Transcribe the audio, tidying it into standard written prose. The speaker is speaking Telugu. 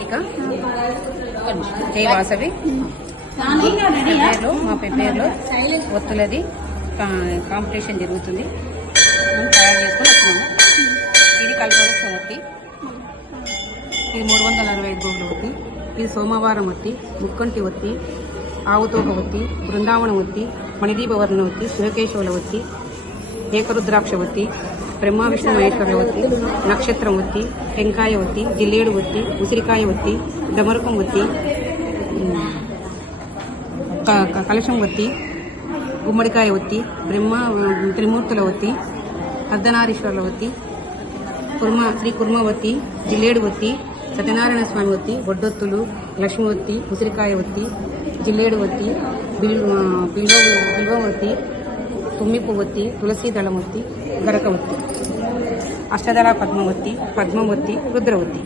వాసవిక జై వాసవి మా పేరులో ఒత్తులది కాంపిటీషన్ జరుగుతుంది. మేము తయారు చేసుకొని వచ్చినాము. ఇది కల్పవృక్షం ఒత్తి, ఇది 365 గోగుల ఒత్తి, ఇది సోమవారం ఒత్తి, ముక్కంటి ఒత్తి, ఆవుతోక ఒత్తి, బృందావనం ఒత్తి, మణిదీపవర్ణ ఒత్తి, శివకేశవుల ఒత్తి, ఏకరుద్రాక్ష ఒత్తి, బ్రహ్మ విష్ణు మహేశ్వరుల ఒత్తి, నక్షత్రం ఒత్తి, టెంకాయ ఒత్తి, జిల్లేడు ఒత్తి, ఉసిరికాయ ఒత్తి, డమరుకం ఒత్తి, కలశం ఒత్తి, గుమ్మడికాయ ఒత్తి, బ్రహ్మ త్రిమూర్తుల ఒత్తి, అర్ధనారీశ్వరుల ఒత్తి, శ్రీ కుర్మ ఒత్తి, జిల్లేడు ఒత్తి, సత్యనారాయణ స్వామి ఒత్తి, బొడ్డొత్తులు, లక్ష్మి ఒత్తి, ఉసిరికాయ ఒత్తి, జిల్లేడు ఒత్తి, బిల్వ ఒత్తి, తుమ్మిపు ఒత్తి, తులసి దళం ఒత్తి, గరక ఒత్తి, అష్టదళ పద్మవత్తి, రుద్రవత్తి.